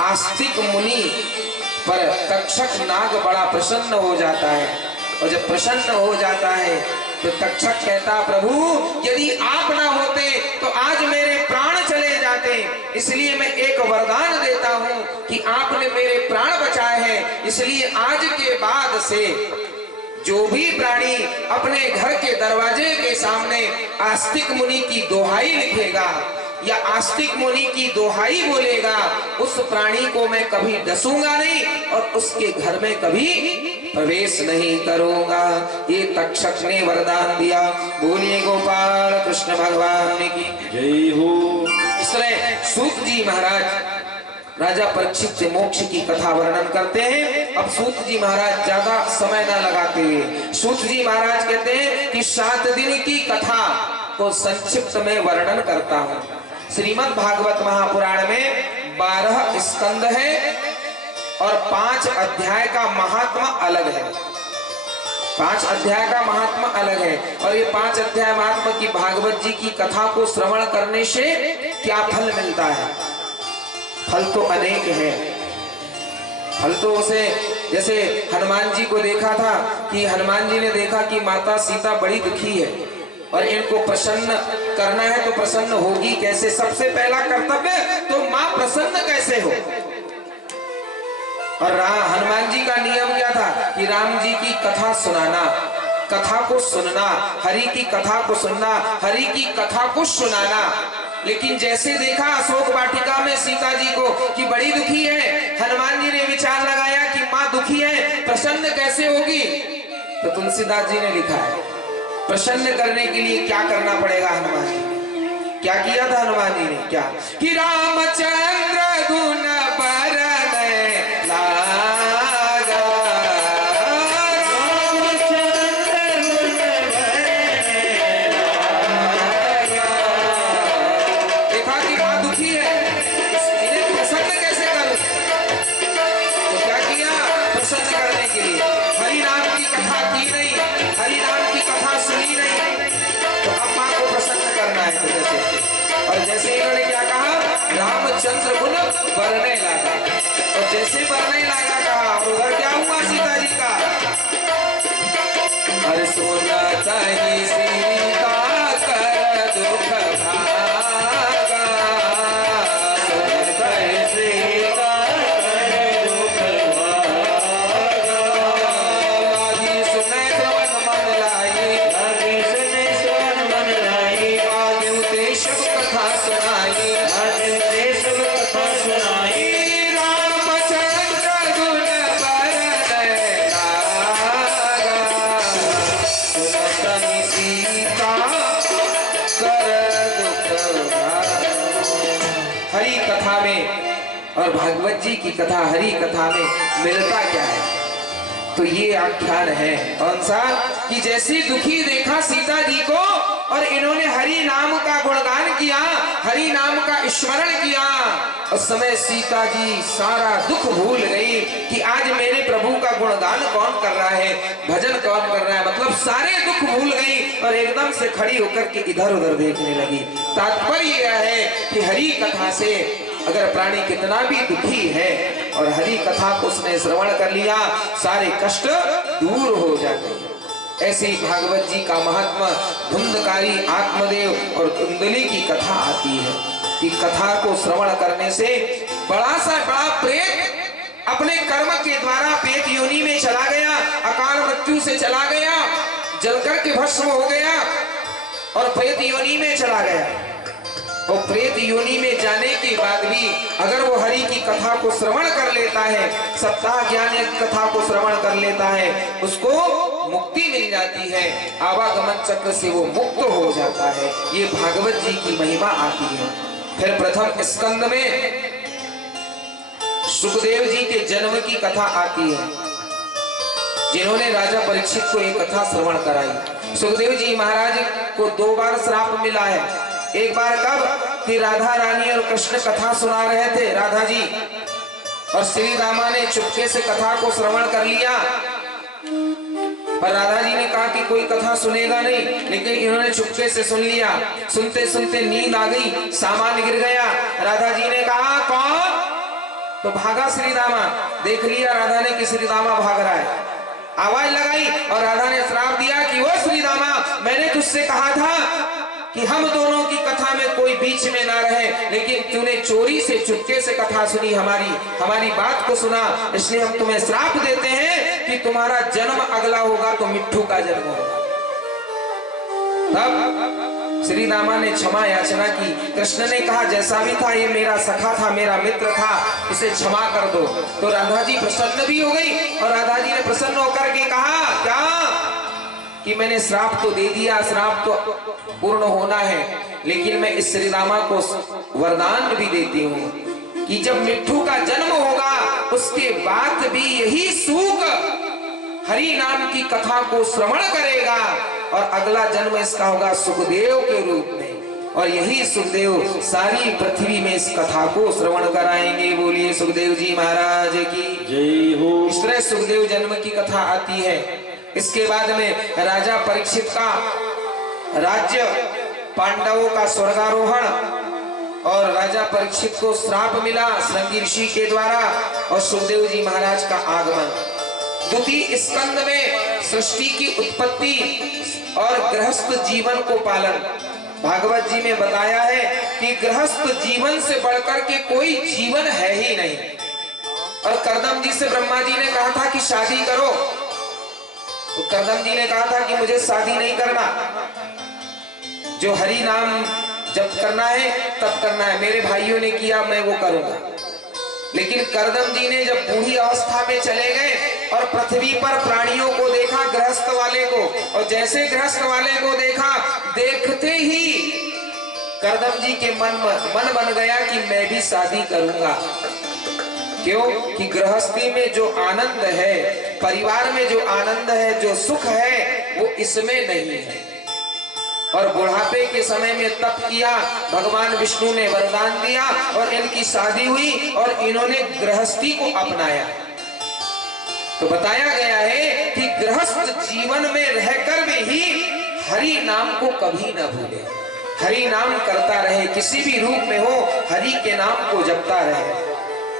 आस्तिक मुनि पर तक्षक नाग बड़ा प्रसन्न हो जाता है। और जब प्रसन्न हो जाता है तो तक्षक कहता प्रभु यदि आप ना होते तो आज मेरे प्राण चले जाते, इसलिए मैं एक वरदान देता हूं कि आपने मेरे प्राण बचाए हैं। इसलिए आज के बाद से जो भी प्राणी अपने घर के दरवाजे के सामने आस्तिक मुनि की दोहाई लिखेगा या आस्तिक मुनि की दोहाई बोलेगा, उस प्राणी को मैं कभी डसूंगा नहीं और उसके घर में कभी प्रवेश नहीं करूंगा। ये तक्षक ने वरदान दिया। बोलिए गोपाल कृष्ण भगवान की जय हो। इस तरह सूत जी महाराज राजा परीक्षित से मोक्ष की कथा वर्णन करते हैं। अब सूत जी महाराज ज्यादा समय न लगाते हुए सूत जी महाराज कहते हैं कि 7 दिन की कथा को संक्षिप्त में वर्णन करता हूँ। श्रीमद् भागवत महापुराण में 12 स्कंद है और 5 अध्याय का महात्मा अलग है। 5 अध्याय का महात्मा अलग है। और ये 5 अध्याय महात्मा की भागवत जी की कथा को श्रवण करने से क्या फल मिलता है? फल तो अनेक है। फल तो उसे जैसे हनुमान जी को देखा था कि हनुमान जी ने देखा कि माता सीता बड़ी दुखी है और इनको प्रसन्न करना है, तो प्रसन्न होगी कैसे? सबसे पहला कर्तव्य तो मां प्रसन्न कैसे हो। और हनुमान जी का नियम क्या था कि राम जी की कथा सुनाना, कथा को सुनना, हरि की कथा को सुनना, हरि की कथा को सुनाना। लेकिन जैसे देखा अशोक वाटिका में सीता जी को कि बड़ी दुखी है, हनुमान जी ने विचार लगाया कि माँ दुखी है, प्रसन्न कैसे होगी? तो तुलसीदास जी ने लिखा है प्रसन्न करने के लिए क्या करना पड़ेगा। हनुमान जी ने क्या किया था? हनुमान जी ने क्या कि रामचंद्र गुण और जैसे इन्होंने क्या कहा रामचंद्र गुण बरने लगा, और जैसे बरने लगा कहा उधर क्या हुआ सीता जी का? अरे सोना चाहिए सीता कर हरि कथा में और भागवत जी की कथा हरि कथा में मिलता क्या है? तो ये आख्यान है कौन सा कि जैसे दुखी देखा सीता जी को और इन्होंने हरि नाम का गुणगान किया, हरि नाम का स्मरण किया, उस समय सीता जी सारा दुख भूल गई कि आज मेरे प्रभु का गुणगान कौन कर रहा है, भजन कौन कर रहा है, मतलब सारे दुख भूल गई और एकदम से खड़ी होकर के इधर उधर देखने लगी। तात्पर्य यह है कि हरि कथा से अगर प्राणी कितना भी दुखी है और हरि कथा को उसने श्रवण कर लिया, सारे कष्ट दूर हो जाते हैं। ऐसे ही भागवत जी का महात्मा धुंधकारी आत्मदेव और धुंधली की कथा आती है कि कथा को श्रवण करने से बड़ा सा बड़ा प्रेत अपने कर्म के द्वारा प्रेत योनि में चला गया, अकाल मृत्यु से चला गया, जलकर के भस्म हो गया और प्रेत योनि में चला गया। और प्रेत योनि में जाने के बाद भी अगर वो हरि की कथा को श्रवण कर लेता है, सप्ताह ज्ञान कथा को श्रवण कर लेता है, उसको मुक्ति मिल जाती है, आवागमन चक्र से वो मुक्त हो जाता है। ये भागवत जी की महिमा आती है। फिर प्रथम स्कंद में सुखदेव जी के जन्म की कथा आती है, जिन्होंने राजा परीक्षित को ये कथा श्रवण कराई। सुखदेव जी महाराज को 2 बार श्राप मिला है। एक बार कब कि राधा रानी और कृष्ण कथा सुना रहे थे, राधा जी और श्री रामा ने चुपके से कथा को श्रवण कर लिया, पर राधा जी ने कहा कि कोई कथा सुनेगा नहीं, लेकिन इन्होंने चुपके से सुन लिया। सुनते सुनते नींद आ गई, सामान गिर गया। राधा जी ने कहा कौन? तो भागा श्री रामा। देख लिया राधा ने कि श्री रामा भाग रहा है, आवाज लगाई और राधा ने श्राप दिया कि वो श्री रामा, मैंने तुझसे कहा था कि हम दोनों की कथा में कोई बीच में ना रहे, लेकिन तूने चोरी से चुपके से कथा सुनी, हमारी बात को सुना, इसलिए हम तुम्हें श्राप देते हैं कि तुम्हारा जन्म अगला होगा तो मिट्ठू का जन्म होगा। तब श्री रामा ने क्षमा याचना की। कृष्ण ने कहा जैसा भी था ये मेरा सखा था, मेरा मित्र था, इसे क्षमा कर दो। तो राधा जी प्रसन्न भी हो गई और राधा जी ने प्रसन्न होकर के कहा क्या कि मैंने श्राप तो दे दिया, श्राप तो पूर्ण होना है, लेकिन मैं इस श्री रामा को वरदान भी देती हूँ कि जब मिट्ठू का जन्म होगा उसके बाद भी यही सूक हरि नाम की कथा को श्रवण करेगा और अगला जन्म इसका होगा सुखदेव के रूप में, और यही सुखदेव सारी पृथ्वी में इस कथा को श्रवण कराएंगे। बोलिए सुखदेव जी महाराज की जय हो। इस तरह सुखदेव जन्म की कथा आती है। इसके बाद में राजा परीक्षित का राज्य, पांडवों का स्वर्गारोहण और राजा परीक्षित को श्राप मिला श्रृंगी ऋषि के द्वारा और सुखदेव जी महाराज का आगमन। द्वितीय स्कंद में सृष्टि की उत्पत्ति और गृहस्थ जीवन को पालन। भागवत जी में बताया है कि गृहस्थ जीवन से बढ़कर के कोई जीवन है ही नहीं। और कर्दम जी से ब्रह्मा जी ने कहा था कि शादी करो, तो कर्दम जी ने कहा था कि मुझे शादी नहीं करना, जो हरि नाम जब करना है तब करना है, मेरे भाइयों ने किया मैं वो करूंगा। लेकिन कर्दम जी ने जब बूढ़ी अवस्था में चले गए और पृथ्वी पर प्राणियों को देखा, गृहस्थ वाले को, और जैसे गृहस्थ वाले को देखा, देखते ही कर्दम जी के मन बन गया कि मैं भी शादी करूंगा। क्यों कि गृहस्थी में जो आनंद है, परिवार में जो आनंद है, जो सुख है, वो इसमें नहीं है। और बुढ़ापे के समय में तप किया, भगवान विष्णु ने वरदान दिया और इनकी शादी हुई और इन्होंने गृहस्थी को अपनाया। तो बताया गया है कि गृहस्थ जीवन में रहकर में ही हरि नाम को कभी न भूले, हरि नाम करता रहे, किसी भी रूप में हो हरि के नाम को जपता रहे।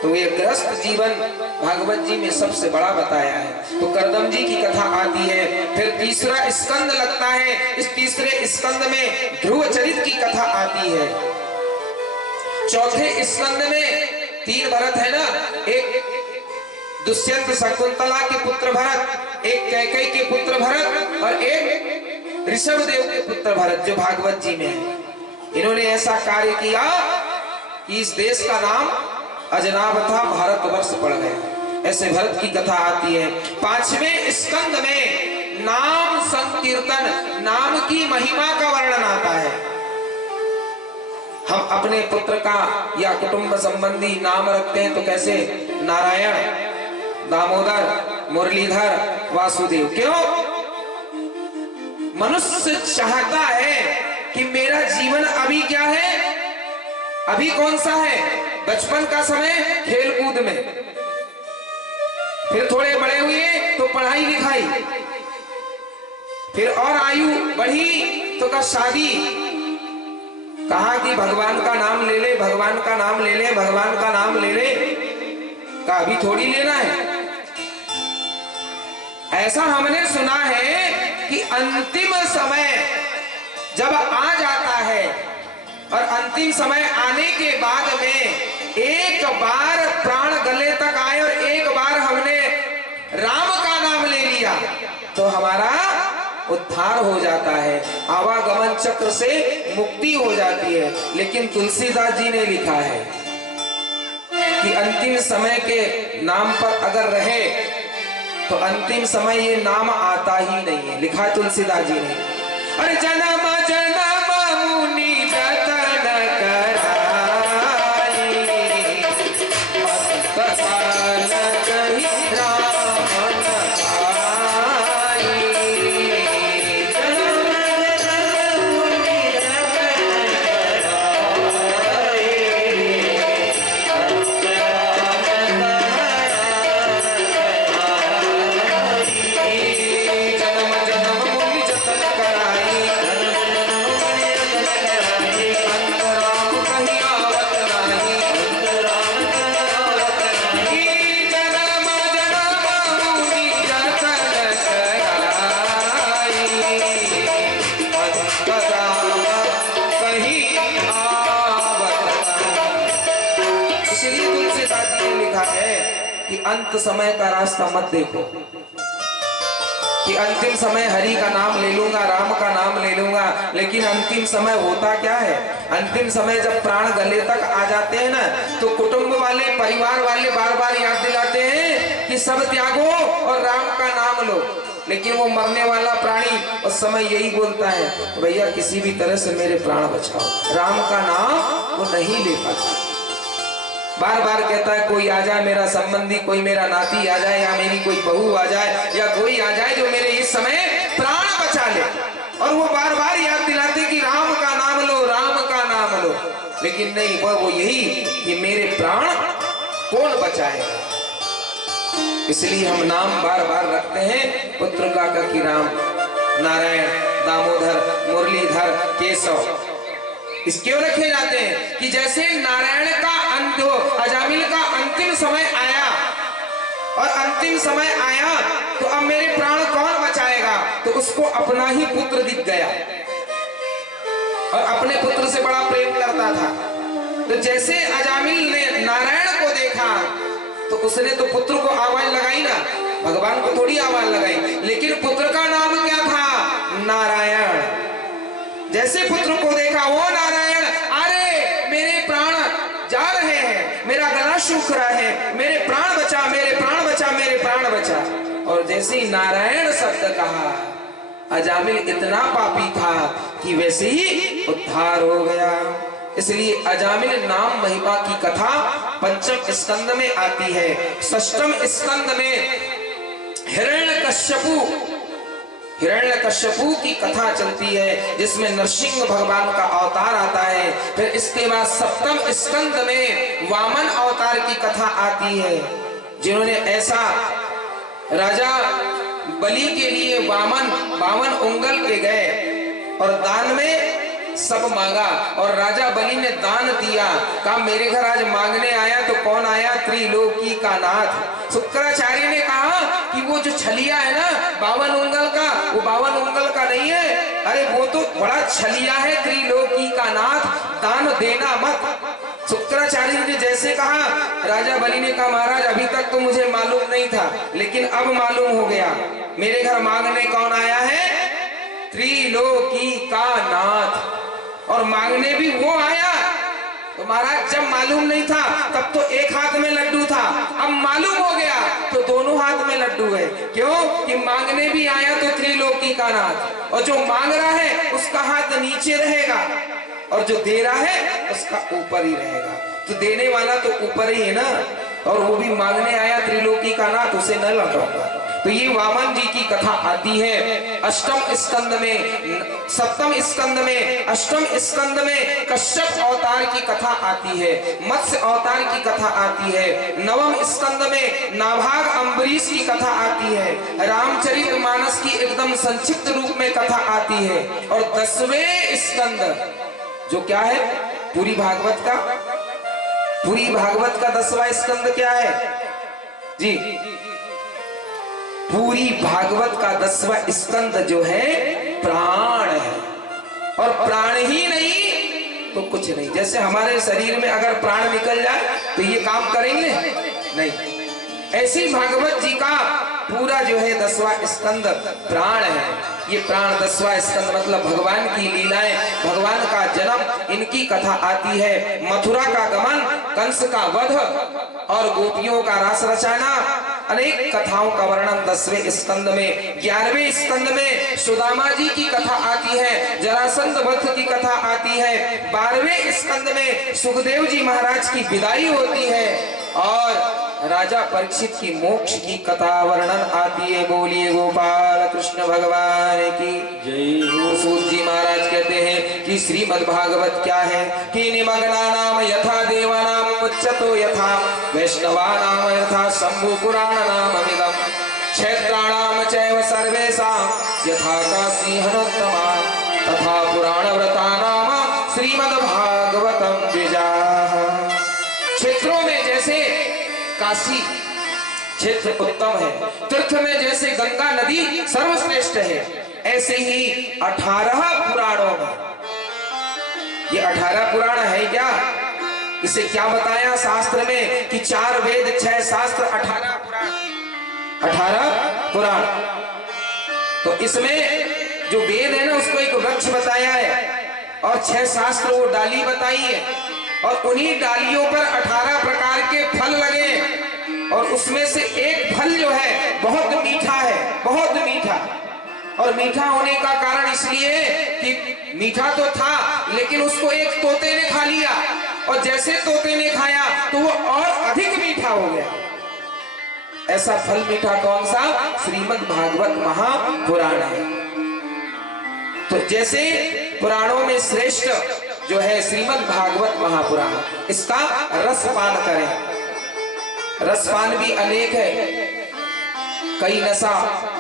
तो ये गृहस्थ जीवन भागवत जी में सबसे बड़ा बताया है। तो कर्दम जी की कथा आती है। फिर तीसरा स्कंद लगता है, इस तीसरे स्कंद में ध्रुव चरित की कथा आती है। चौथे स्कंद में 3 भरत है ना, एक दुष्यंत शकुंतला के पुत्र भरत, एक कैकेयी के पुत्र भरत और एक ऋषभदेव के पुत्र भरत, जो भागवत जी में है। इन्होंने ऐसा कार्य किया कि इस देश का नाम अजनाभथा भारतवर्ष पड़ गया। ऐसे भरत की कथा आती है। 5वें स्कंद में नाम संकीर्तन, नाम की महिमा का वर्णन आता है। हम अपने पुत्र का या कुटुंब संबंधी नाम रखते हैं तो कैसे? नारायण, दामोदर, मुरलीधर, वासुदेव। क्यों? मनुष्य चाहता है कि मेरा जीवन अभी क्या है, अभी कौन सा है? बचपन का समय खेल कूद में, फिर थोड़े बड़े हुए तो पढ़ाई लिखाई, फिर और आयु बढ़ी तो का शादी। कहा कि भगवान का नाम ले ले, भगवान का नाम ले ले, भगवान का नाम ले ले। का अभी थोड़ी लेना है। ऐसा हमने सुना है कि अंतिम समय जब आ जाता है और अंतिम समय आने के बाद में एक बार प्राण गले तक आए और एक बार हमने राम का नाम ले लिया तो हमारा उद्धार हो जाता है, आवागमन चक्र से मुक्ति हो जाती है। लेकिन तुलसीदास जी ने लिखा है कि अंतिम समय के नाम पर अगर रहे तो अंतिम समय ये नाम आता ही नहीं है। लिखा तुलसीदास जी ने, अरे जन्म जन्म मुनि जतन कराई, काल कहि राम न पाई। जन्म जन्म मुनि जतन कराई, जन्म जन्म मुनि जतन कराई, अंत राम कहि आवत नाही। जन्म जन्म मुनि जतन कराई, अंत राम कहि आवत नाही। इसलिए तुलसीदास जी ने लिखा है कि अंत समय का रास्ता मत देखो, कि अंतिम समय हरि का नाम ले लूंगा, राम का नाम ले लूंगा। लेकिन अंतिम समय होता क्या है? अंतिम समय जब प्राण गले तक आ जाते हैं ना तो कुटुंब वाले, परिवार वाले बार बार याद दिलाते हैं कि सब त्यागो और राम का नाम लो। लेकिन वो मरने वाला प्राणी उस समय यही बोलता है, भैया किसी भी तरह से मेरे प्राण बचाओ। राम का नाम वो नहीं ले पाता, बार बार कहता है कोई आ जाए मेरा संबंधी, कोई मेरा नाती आ जाए, या मेरी कोई बहू आ जाए, या कोई आ जाए जो मेरे इस समय प्राण बचा ले। और वो बार बार याद दिलाते कि राम का नाम लो, राम का नाम लो। लेकिन नहीं, वो यही कि मेरे प्राण कौन बचाएगा। इसलिए हम नाम बार बार रखते हैं पुत्र का कि राम, नारायण, दामोदर, मुरलीधर, केशव। इस क्यों रखे जाते हैं कि जैसे नारायण का अंत हो, अजामिल का अंतिम समय आया और अंतिम समय आया तो अब मेरे प्राण कौन बचाएगा? तो उसको अपना ही पुत्र दिख गया और अपने पुत्र से बड़ा प्रेम करता था। तो जैसे अजामिल ने नारायण को देखा तो उसने तो पुत्र को आवाज लगाई ना, भगवान को थोड़ी आवाज लगाई। लेकिन पुत्र का नाम क्या था? नारायण। जैसे पुत्र को देखा, वो नारायण, अरे मेरे प्राण जा रहे हैं, मेरा गला सूख रहा है, मेरे प्राण बचा, मेरे प्राण बचा, मेरे प्राण बचा। और जैसे ही नारायण शब्द कहा, अजामिल इतना पापी था कि वैसे ही उद्धार हो गया। इसलिए अजामिल नाम महिमा की कथा पंचम स्कंद में आती है। षष्ठम स्कंद में हिरण्यकश्यपु की कथा चलती है, जिसमें नरसिंह भगवान का अवतार आता है। फिर इसके बाद सप्तम स्कंद में वामन अवतार की कथा आती है, जिन्होंने ऐसा राजा बलि के लिए बावन उंगल के गए और दान में सब मांगा और राजा बलि ने दान दिया। कहा मेरे घर आज मांगने आया तो कौन आया? त्रिलोकी का नाथ। शुक्राचार्य ने कहा कि वो जो छलिया है ना 52 उंगल का, वो 52 उंगल का नहीं है, अरे वो तो बड़ा छलिया है, त्रिलोकी का नाथ, दान देना मत। शुक्राचार्य ने जैसे कहा, राजा बलि ने कहा महाराज अभी तक तो मुझे मालूम नहीं था, लेकिन अब मालूम हो गया। मेरे घर मांगने कौन आया है? त्रिलोकी का नाथ। और मांगने भी वो आया, तो महाराज जब मालूम नहीं था तब तो एक हाथ में लड्डू था, अब मालूम हो गया तो दोनों हाथ में लड्डू है। क्यों कि मांगने भी आया तो त्रिलोकी का नाथ, और जो मांग रहा है उसका हाथ नीचे रहेगा और जो दे रहा है उसका ऊपर ही रहेगा। तो देने वाला तो ऊपर ही है ना, और वो भी मांगने आया त्रिलोकी का नाथ, उसे न लौटाऊंगा। तो ये वामन जी की कथा आती है अष्टम स्कंद में, सप्तम स्कंद में, अष्टम स्कंद में कश्यप अवतार की कथा आती है, मत्स्य अवतार की कथा आती है, नवम स्कंद में नाभाग अम्बरीश की कथा आती है, रामचरितमानस की एकदम संक्षिप्त रूप में कथा आती है, और 10वें स्कंद जो क्या है पूरी भागवत का, पूरी भागवत का 10वां स्कंद क्या है जी? पूरी भागवत का 10वां स्कंद जो है प्राण है, और प्राण ही नहीं तो कुछ नहीं। जैसे हमारे शरीर में अगर प्राण निकल जाए तो ये काम करेंगे नहीं, ऐसी भागवत जी का पूरा जो है 10वां स्कंद प्राण है। ये प्राण 10वां स्कंद मतलब भगवान की लीलाएं, भगवान का जन्म, इनकी कथा आती है। मथुरा का गमन, कंस का वध और गोपियों का रास रचाना, अनेक कथाओं का वर्णन 10वें स्कंद में। 11वें स्कंद में सुदामा जी की कथा आती है, जरासंध वध की कथा आती है। 12वें स्कंद में सुखदेव जी महाराज की विदाई होती है, और राजा परीक्षित की मोक्ष की कथा वर्णन आती है। बोलिए गोपाल कृष्ण भगवान की जय हो। सूत जी महाराज कहते हैं कि श्रीमद् भागवत क्या है कि निमग्ना नाम यथा देवा नाम उच्चतो यथा वैष्णवा नाम यथा शंभु पुराण नाम इदम क्षेत्राणाम चैव सर्वेषां यथा काशी हनोत्तमा तथा पुराण व्रता नाम श्रीमद् भागवतम द्विजाः। क्षेत्रों में जैसे काशी क्षेत्र उत्तम है, तीर्थ में जैसे गंगा नदी सर्वश्रेष्ठ है, ऐसे ही 18 पुराणों में, ये 18 पुराण है क्या? इसे क्या बताया शास्त्र में कि 4 वेद 6 शास्त्र 18 पुराण, 18 पुराण। तो इसमें जो वेद है ना उसको एक वृक्ष बताया है, और 6 शास्त्र वो डाली बताई है, और उन्हीं डालियों पर 18 प्रकार के फल लगे, और उसमें से एक फल जो है बहुत मीठा है, बहुत मीठा। और मीठा होने का कारण इसलिए कि मीठा तो था लेकिन उसको एक तोते ने खा लिया, और जैसे तोते ने खाया तो वो और अधिक मीठा हो गया। ऐसा फल मीठा कौन सा? श्रीमद् भागवत महापुराण है। तो जैसे पुराणों में श्रेष्ठ जो है श्रीमद् भागवत महापुराण, इसका रसपान करें। रसपान भी अनेक है, कई नशा,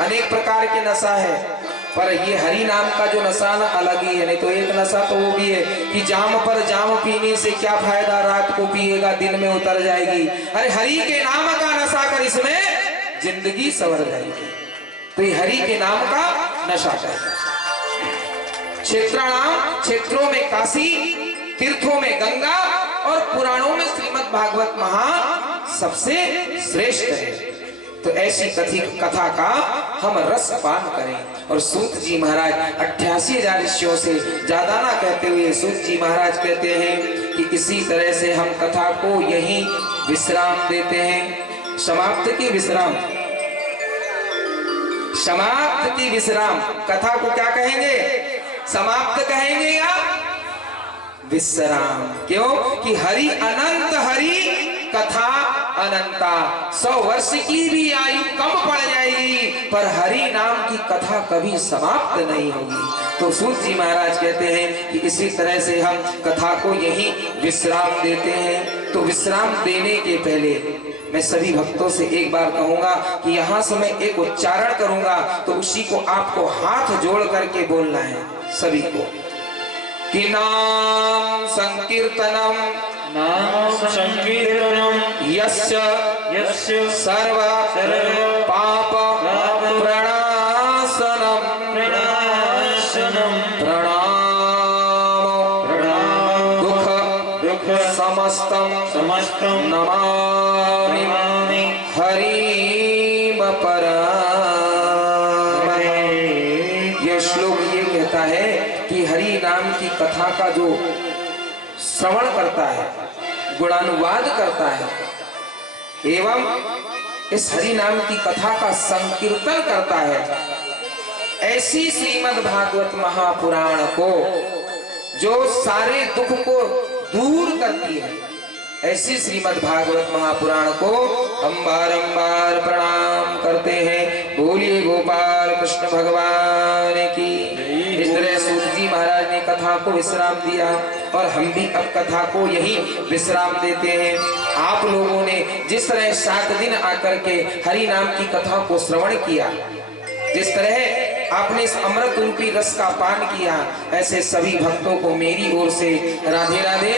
अनेक प्रकार के नशा है, पर ये हरि नाम का जो नशा ना अलग ही है। नहीं तो एक नशा तो वो भी है कि जाम पर जाम पीने से क्या फायदा, रात को पिएगा दिन में उतर जाएगी। अरे हरि के नाम का नशा कर, इसमें जिंदगी संवर जाएगी। तो ये हरि के नाम का नशा कर। क्षेत्राणाम, क्षेत्रों में काशी, तीर्थों में गंगा, और पुराणों में श्रीमद् भागवत महा सबसे श्रेष्ठ है। तो ऐसी कथा का हम रस पान करें। और सूत जी महाराज 88,000 ऋषियों से ज्यादा ना कहते हुए सूत जी महाराज कहते हैं कि इसी तरह से हम कथा को यहीं विश्राम देते हैं। समाप्त की विश्राम, समाप्त की विश्राम। कथा को क्या कहेंगे? समाप्त कहेंगे या विश्राम? क्यों कि हरि अनंत, हरि कथा अनंता। 100 वर्ष की भी आयु कम पड़ जाएगी पर हरि नाम की कथा कभी समाप्त नहीं होगी। तो सूत जी महाराज कहते हैं कि इसी तरह से हम कथा को यहीं विश्राम देते हैं। तो विश्राम देने के पहले मैं सभी भक्तों से एक बार कहूंगा कि यहाँ से मैं एक उच्चारण करूंगा, तो उसी को आपको हाथ जोड़ करके बोलना है सभी को कि नाम संकीर्तनम, नाम संकीर्तनम यस्य यस्य सर्व पाप प्रणाशनम प्रणाशनम प्रणाम दुख समस्तम नमामि हरिम परम। ये श्लोक ये कहता है कि हरि नाम की कथा का जो श्रवण करता है, गुणानुवाद करता है एवं इस हरि नाम की कथा का संकीर्तन करता है, ऐसी श्रीमद् भागवत महापुराण को जो सारे दुख को दूर करती है, ऐसी श्रीमद् भागवत महापुराण को हम बारंबार प्रणाम करते हैं। बोलिए गोपाल कृष्ण भगवान की। इस तरह सूत जी महाराज ने कथा को विश्राम दिया और हम भी अब कथा को यही विश्राम देते हैं। आप लोगों ने जिस तरह 7 दिन आकर के हरि नाम की कथा को श्रवण किया, जिस तरह आपने इस अमृत रूपी रस का पान किया, ऐसे सभी भक्तों को मेरी ओर से राधे राधे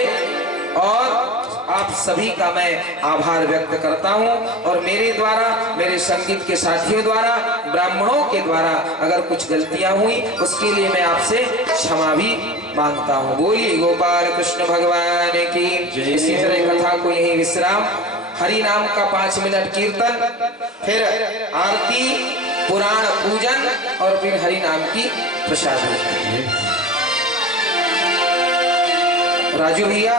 और आप सभी का मैं आभार व्यक्त करता हूं। और मेरे द्वारा, मेरे संगीत के साथियों द्वारा, ब्राह्मणों के द्वारा अगर कुछ गलतियां हुई उसके लिए मैं आपसे क्षमा भी मांगता हूं। बोलिए गोपाल कृष्ण भगवान की। इसी तरह कथा को यही विश्राम, हरि नाम का 5 मिनट कीर्तन, फिर आरती, पुराण पूजन और फिर हरि नाम की प्रसाद। राजू भैया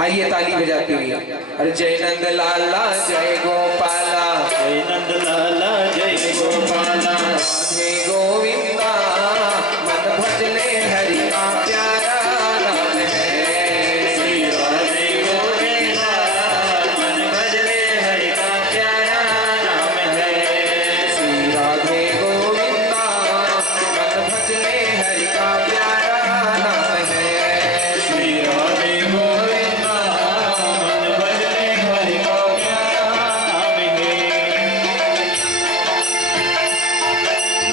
आइए ताली बजाते हुए। अरे जय नंद लाला जय गोपाला, जय नंद लाला जय गोपाला, जय गोविंदा मन भजले हरि का प्यारा नाम है। श्री राधे गोविंदा मन भजले हरि का प्यारा नाम है। श्री राधे गोविंदा मन भजले हरि का प्यारा नाम है। श्री राधे गोविंदा मन भजले हरि का प्यारा नाम है।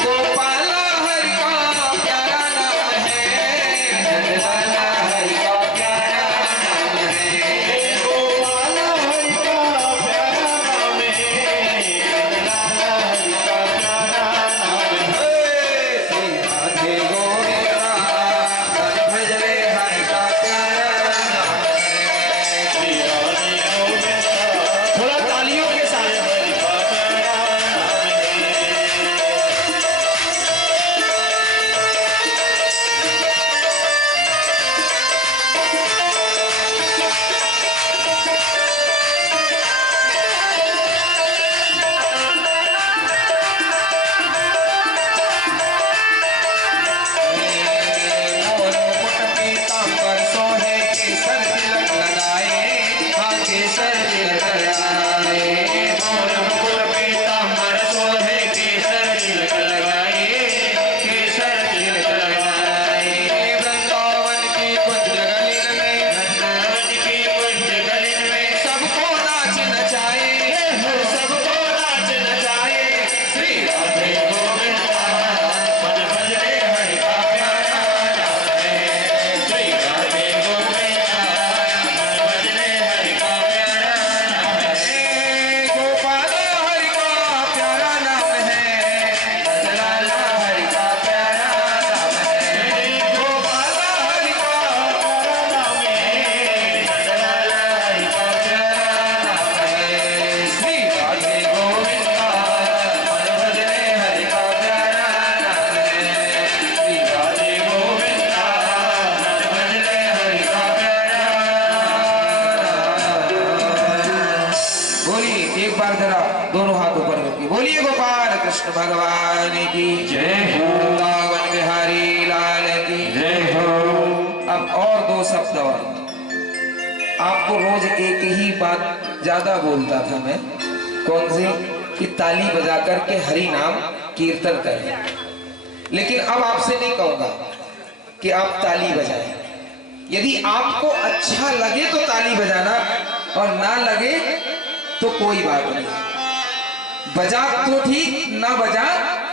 गोपाला हरि का प्यारा नाम है, नंदलाला हरि का प्यारा नाम है। गोपाला हरि का प्यारा नाम है, लाला हरि का प्यारा नाम है। श्री राधे गोविंदा मन भजले हरि का प्यारा नाम है। श्री राधे गोविंदा थोड़ा तालियों के साथ हरि का प्यारा नाम है। मोर मुकुट पीतांबर सोहे, केसर तिलक लगाए, हाँ केसर तिलक लगाए। मोर मुकुट पीतांबर शोभे, केसर तिलक लगाए, केसर तिलक लगाए। वृंदावन की कुंज गलिन में, वृंदावन की कुंज गलिन में सबको नाच नचाए, सबको नाच नचाए। श्री राधे गोविंदा मन भजले हरि का प्यारा नाम है। श्री राधे गोविंदा मन भजले हरि का प्यारा नाम है। गोपाला हरि का प्यारा नाम है, नंदलाला हरि का प्यारा नाम है। गोपाला हरि का प्यारा नाम है, नंदलाला हरि का प्यारा नाम है। श्री राधे गोविंदा मन भजले हरि का प्यारा नाम है। श्री राधे गोविंदा मन भजले हरि का प्यारा बोलिए एक बार जरा दोनों हाथ ऊपर करके बोलिए गोपाल कृष्ण भगवान की जय हो। वृंदावन बिहारी लाल की जय हो। अब और 2 शब्द और। आपको रोज एक ही बात ज्यादा बोलता था मैं, कौन सी, कि ताली बजा करके हरि नाम कीर्तन करें, लेकिन अब आपसे नहीं कहूंगा कि आप ताली बजाएं। यदि आपको अच्छा लगे तो ताली बजाना, और ना लगे तो कोई बात नहीं, बजा तो ठीक, ना बजा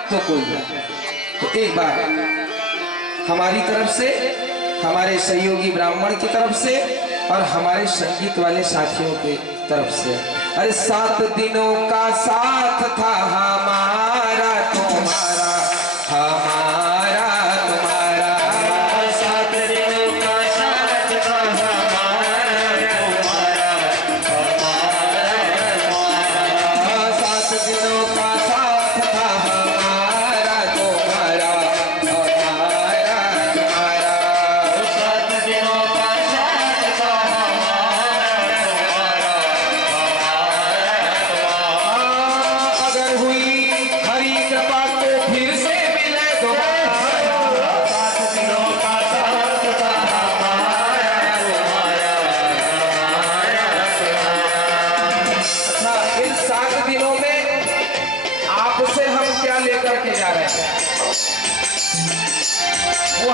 तो कोई बात नहीं। तो एक बार हमारी तरफ से, हमारे सहयोगी ब्राह्मण की तरफ से और हमारे संगीत वाले साथियों की तरफ से, अरे 7 दिनों का साथ था हमारा तुम्हारा, हमारा तुम्हारा। 7 दिनों का साथ था हमारा तुम्हारा, हमारा 7 दिनों का साथ था हमारा तुम्हारा,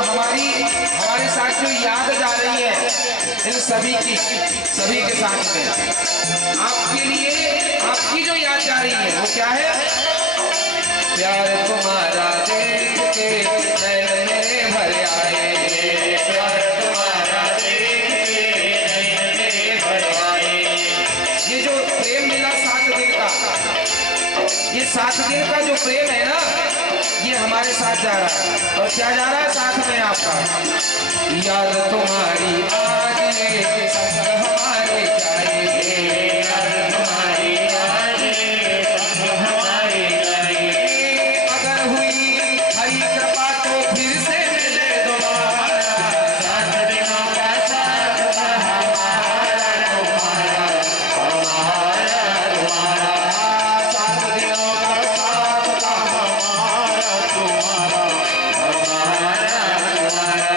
हमारे साथ जो याद जा रही है इन सभी के साथ में आपके लिए आपकी जो याद जा रही है वो क्या है? प्यार तुम्हारा देख के नैन मेरे भर आए, प्यार तुम्हारा देख के नैन मेरे भर आए। ये जो प्रेम मिला 7 दिन का, ये 7 दिन का जो प्रेम है ना, ये हमारे साथ जा रहा है। और क्या जा रहा है साथ में आपका? याद तुम्हारी आज ये संग हमारे जाएंगे, याद तुम्हारी आज ये संग हमारे जाएंगे। अगर हुई हरी कृपा तो फिर से मिले दोबारा, 7 दिनों का साथ था हमारा तुम्हारा, हमारा तुम्हारा। 7 दिनों का साथ था हमारा तुम्हारा, हमारा तुम्हारा।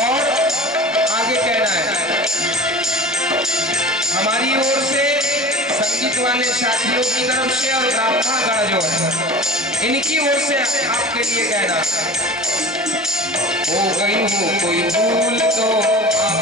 और आगे कहना है हमारी ओर से संगीत वाले साथियों की तरफ से और ब्राह्मण गण जो है इनकी ओर से आपके लिए कहना, हो गई हो कोई भूल तो आप